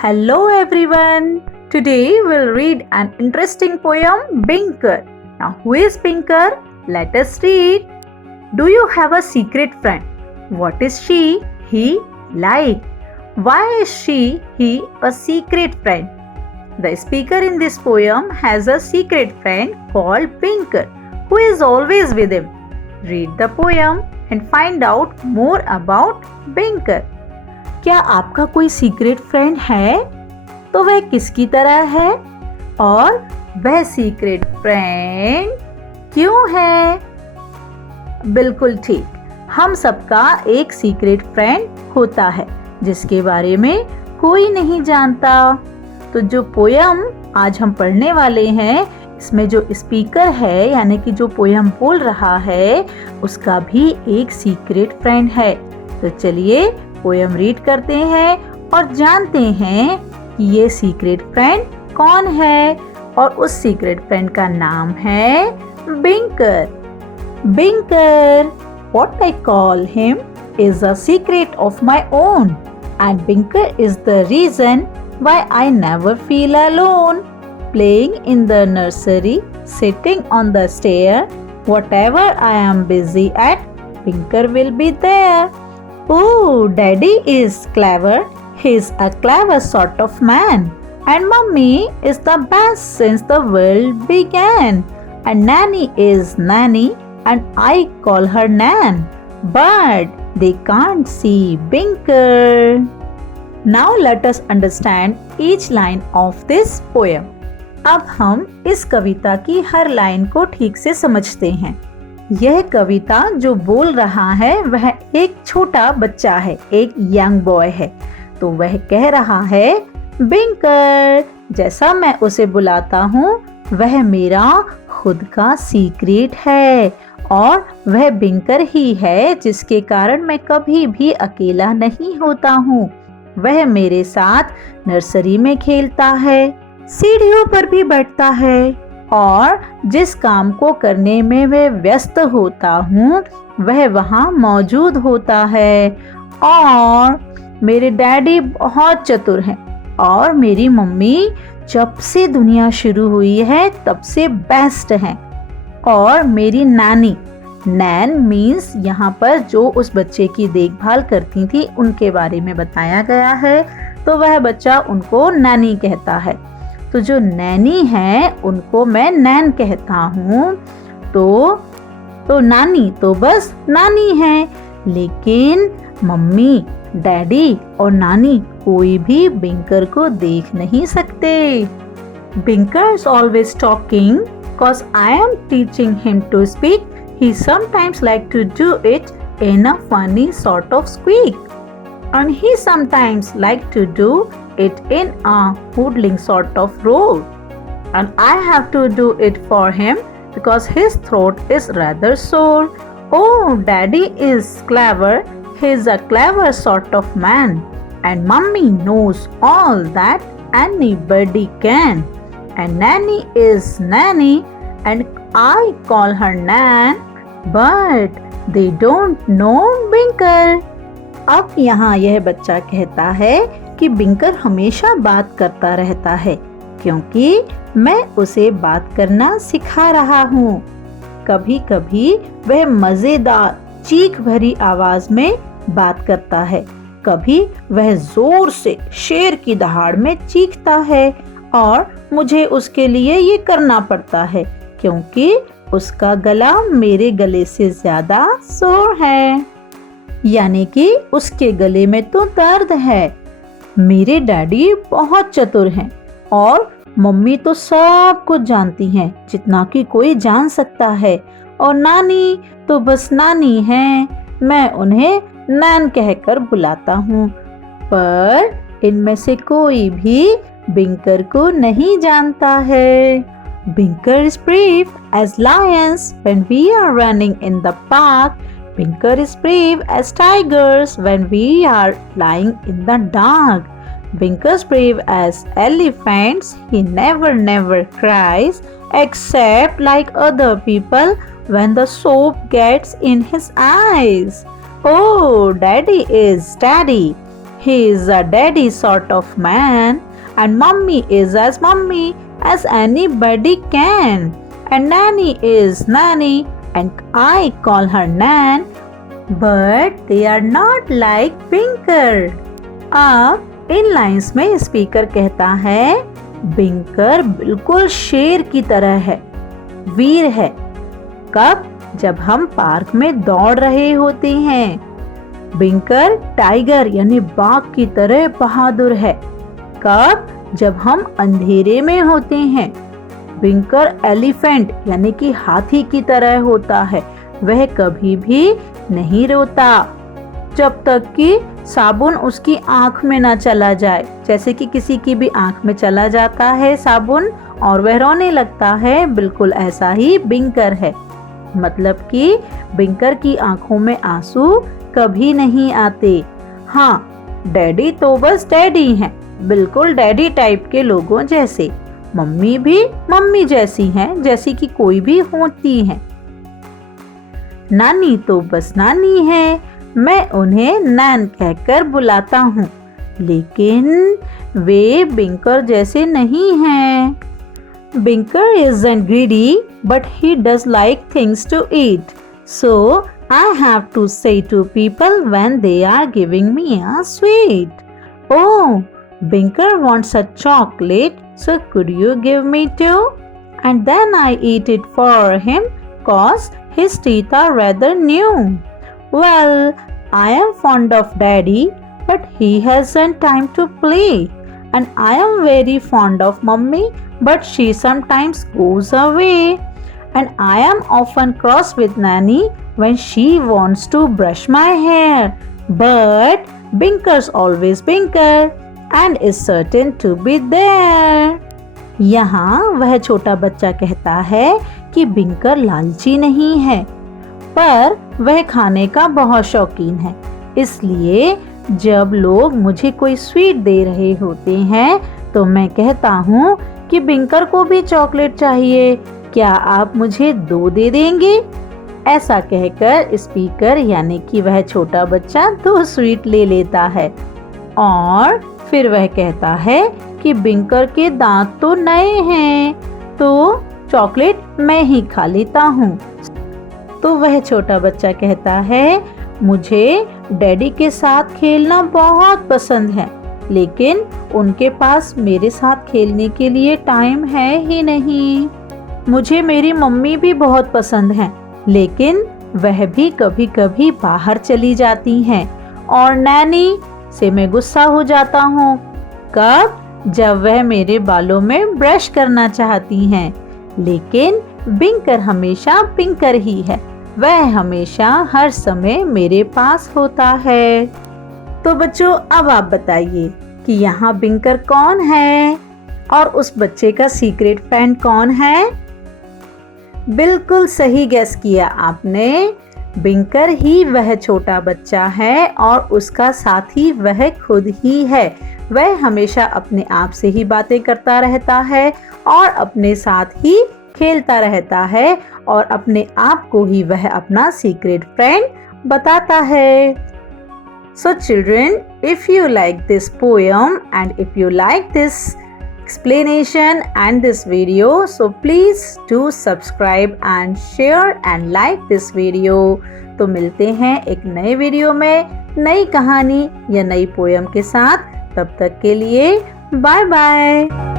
Hello everyone. Today we'll read an interesting poem, Binker. Now, who is Binker? Let us read. Do you have a secret friend? What is she, he like? Why is she, he a secret friend? The speaker in this poem has a secret friend called Binker, who is always with him. Read the poem and find out more about Binker. क्या आपका कोई secret friend है? तो वह किसकी तरह है? और वह सीक्रेट फ्रेंड क्यों है? बिल्कुल ठीक, हम सबका एक सीक्रेट फ्रेंड होता है जिसके बारे में कोई नहीं जानता। तो जो पोयम आज हम पढ़ने वाले हैं, इसमें जो स्पीकर है यानी कि जो पोयम बोल रहा है, उसका भी एक सीक्रेट फ्रेंड है। तो चलिए पोयम रीड करते हैं और जानते हैं कि ये सीक्रेट फ्रेंड कौन है, और उस सीक्रेट फ्रेंड का नाम है बिंकर। बिंकर, what I call him is a secret of my own, and Binker is the reason why I never feel alone. Playing in the nursery, sitting on the stair, whatever I am busy at, Binker will be there. Oh, Daddy is clever. He's a clever sort of man. And Mummy is the best since the world began. And Nanny is Nanny, and I call her Nan. But they can't see Binker. Now let us understand each line of this poem. अब हम इस कविता की हर line को ठीक से समझते हैं। यह कविता जो बोल रहा है वह एक छोटा बच्चा है, एक यंग बॉय है। तो वह कह रहा है, बिंकर, जैसा मैं उसे बुलाता हूँ वह मेरा खुद का सीक्रेट है, और वह बिंकर ही है जिसके कारण मैं कभी भी अकेला नहीं होता हूँ। वह मेरे साथ नर्सरी में खेलता है, सीढ़ियों पर भी बैठता है, और जिस काम को करने में मैं व्यस्त होता हूँ वह वहाँ मौजूद होता है। और मेरे डैडी बहुत चतुर हैं, और मेरी मम्मी जब से दुनिया शुरू हुई है तब से बेस्ट हैं। और मेरी नानी, नैन मीन्स यहाँ पर जो उस बच्चे की देखभाल करती थी उनके बारे में बताया गया है, तो वह बच्चा उनको नानी कहता है। तो जो नैनी है उनको मैं नैन कहता हूँ। तो नानी तो बस नानी है, लेकिन मम्मी, डैडी और नानी कोई भी बिंकर को देख नहीं सकते। बिंकर is always talking cause I am teaching him to speak. He sometimes like to do it in a funny sort of squeak. And he sometimes like to do it in a hoodling sort of roar. And I have to do it for him because his throat is rather sore. Oh, Daddy is clever. He's a clever sort of man. And Mummy knows all that anybody can. And Nanny is Nanny, and I call her Nan. But they don't know Binker. अब यहाँ यह बच्चा कहता है कि बिंकर हमेशा बात करता रहता है क्योंकि मैं उसे बात करना सिखा रहा हूँ। कभी कभी वह मजेदार चीख भरी आवाज में बात करता है, कभी वह जोर से शेर की दहाड़ में चीखता है, और मुझे उसके लिए ये करना पड़ता है क्योंकि उसका गला मेरे गले से ज्यादा जोर है, यानी कि उसके गले में तो दर्द है। मेरे डैडी बहुत चतुर हैं, और मम्मी तो सब कुछ जानती हैं जितना कि कोई जान सकता है, और नानी तो बस नानी हैं, मैं उन्हें नैन कहकर बुलाता हूँ। पर इनमें से कोई भी बिंकर को नहीं जानता है। Binker is brave as lions when we are running in the park. Binker is brave as tigers when we are lying in the dark. Binker's brave as elephants. He never cries except like other people when the soap gets in his eyes. Oh, Daddy is Daddy. He is a daddy sort of man, and mummy is as mummy as anybody can. And nanny is nanny, and I call her Nan. But they are not like Binker. अब इन lines में speaker कहता है बिंकर बिल्कुल शेर की तरह है, वीर है। कब? जब हम पार्क में दौड़ रहे होते हैं। बिंकर टाइगर यानी बाघ की तरह बहादुर है। कब? जब हम अंधेरे में होते हैं। बिंकर एलिफेंट यानी कि हाथी की तरह होता है, वह कभी भी नहीं रोता जब तक कि साबुन उसकी आंख में ना चला जाए। जैसे कि किसी की भी आंख में चला जाता है साबुन और वह रोने लगता है, बिल्कुल ऐसा ही बिंकर है। मतलब कि बिंकर की आंखों में आंसू कभी नहीं आते। हाँ, डैडी तो बस डैडी हैं, बिल्कुल डैडी टाइप के लोगों जैसे। मम्मी भी मम्मी जैसी हैं, जैसी कि कोई भी होती हैं। नानी तो बस नानी है, मैं उन्हें नैन कहकर बुलाता हूँ, लेकिन वे बिंकर जैसे नहीं हैं। बिंकर isn't greedy, but he does like things to eat. So I have to say to people when they are giving me a sweet, "Oh, Binker wants a chocolate, so could you give me two?" And then I eat it for him, 'cause his teeth are rather new. Well, I am fond of Daddy, but he hasn't time to play. And I am very fond of Mummy, but she sometimes goes away. And I am often cross with Nanny when she wants to brush my hair. But Binker's always Binker and is certain to be there. यहाँ वह छोटा बच्चा कहता है कि बिंकर लालची नहीं है, पर वह खाने का बहुत शौकीन है। इसलिए जब लोग मुझे कोई स्वीट दे रहे होते हैं तो मैं कहता हूँ कि बिंकर को भी चॉकलेट चाहिए, क्या आप मुझे 2 दे देंगे? ऐसा कहकर स्पीकर यानी कि वह छोटा बच्चा 2 स्वीट ले लेता है और फिर वह कहता है कि बिंकर के दांत तो नए हैं, तो चॉकलेट मैं ही खा लेता हूँ। तो वह छोटा बच्चा कहता है, मुझे डैडी के साथ खेलना बहुत पसंद है, लेकिन उनके पास मेरे साथ खेलने के लिए टाइम है ही नहीं। मुझे मेरी मम्मी भी बहुत पसंद है, लेकिन वह भी कभी कभी बाहर चली जाती हैं और नैनी से मैं गुस्सा हो जाता हूँ। कब? जब वह मेरे बालों में ब्रश करना चाहती हैं। लेकिन बिंकर हमेशा बिंकर ही है, वह हमेशा हर समय मेरे पास होता है। तो बच्चों, अब आप बताइए कि यहाँ बिंकर कौन है और उस बच्चे का सीक्रेट फ्रेंड कौन है? बिल्कुल सही गेस किया आपने, बिंकर ही वह छोटा बच्चा है और उसका साथी वह खुद ही है। वह हमेशा अपने आप से ही बातें करता रहता है और अपने साथ ही खेलता रहता है और अपने आप को ही वह अपना सीक्रेट फ्रेंड बताता है। So children, if you like this poem and if you like this explanation and this video, so please do subscribe and share and like this video. तो मिलते हैं एक नए वीडियो में नई कहानी या नई पोयम के साथ। तब तक के लिए बाय बाय।